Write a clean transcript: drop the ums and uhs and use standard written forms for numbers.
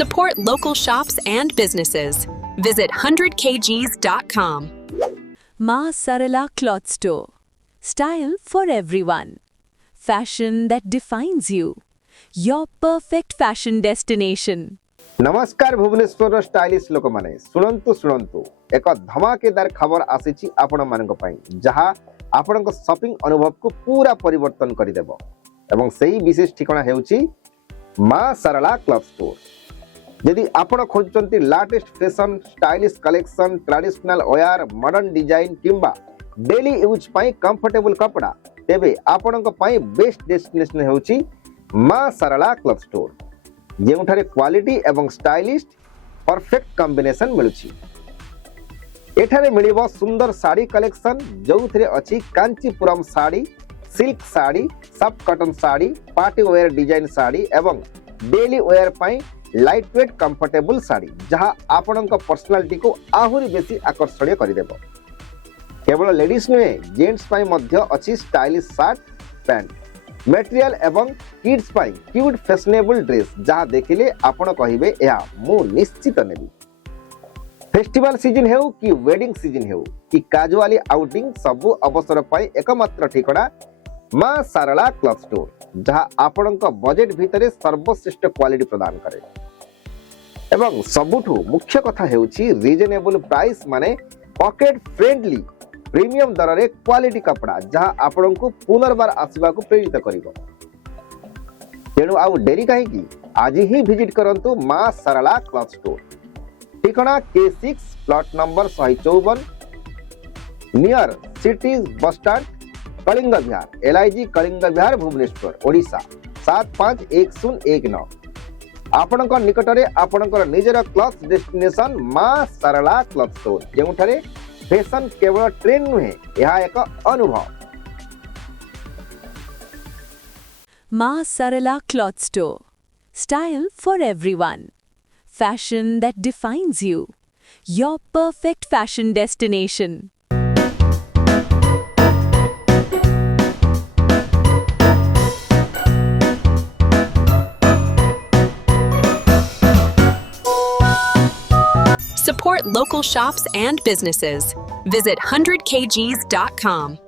Support local shops and businesses. Visit 100kgs.com. Ma Sarala Cloth Store. Style for everyone. Fashion that defines you. Your perfect fashion destination. नमस्कार Bhubaneswar stylish लोक माने सुनंतु सुनंतु एक धमाकेदार खबर आसीची आपण मानक पई जहा आपणक शॉपिंग अनुभव को पूरा परिवर्तन करि देबो एवं सेही विशेष ठिकाना हेउची मां सरला क्लॉथ स्टोर। यदि आपण खोजचंती latest fashion stylish collection traditional wear modern design किंबा डेली यूज पई कंफर्टेबल कपड़ा तेबे आपणक पई बेस्ट डेस्टिनेशन हेउची मां सरला क्लॉथ स्टोर जेउठारे क्वालिटी एवं स्टाइलिश परफेक्ट कॉम्बिनेशन मिलुची। एठारे मिलिबो सुंदर साड़ी कलेक्शन जोउथरे अछि Kanchipuram sari silk sari soft cotton sari party wear design sari एवं डेली वेयर पई लाइट वेट कंफर्टेबल साड़ी जहां आपणक पर्सनालिटी को आहुरी बेसी आकर्षणीय करि देबो। केवल लेडीज नुहे जेंट्स पई मध्य अछि स्टाइलिश शर्ट पैंट मटेरियल एवं किड्स पाई क्यूट फैशनेबल ड्रेस जहां देखिले आपण कहिबे या मु निश्चित नेबी। फेस्टिवल सीजन हेउ कि वेडिंग सीजन हेउ कि कैजुअली आउटिंग सबु अवसर पाई एकमात्र ठिकाना मां सरला क्लॉथ स्टोर जहां आपणक बजेट भितरे सर्वश्रेष्ठ क्वालिटी प्रदान करे एवं सबुठु मुख्य कथा हेउची रीजनेबल प्राइस माने पॉकेट फ्रेंडली प्रीमियम दर रे क्वालिटी कपड़ा जहां आपण को पुनर्बार आसवा को प्रेरित करिवो। तेणु आउ डेरी काहे की आज ही विजिट करंतु मां सरला क्लॉथ स्टोर ठिकाना K6 plot number 154 near city bus stand Kalinga Vihar LIG Kalinga Vihar Bhubaneswar Odisha 751019। आपणक निकटरे आपणकर निजर cloth destination Maa Sarala cloth store जेउठारे फैशन केवल ट्रेंड नुहे यह एक अनुभव। Ma Sarala Cloth Store. Style for everyone. Fashion that defines you. Your perfect fashion destination. Support local shops and businesses. Visit 100kgs.com.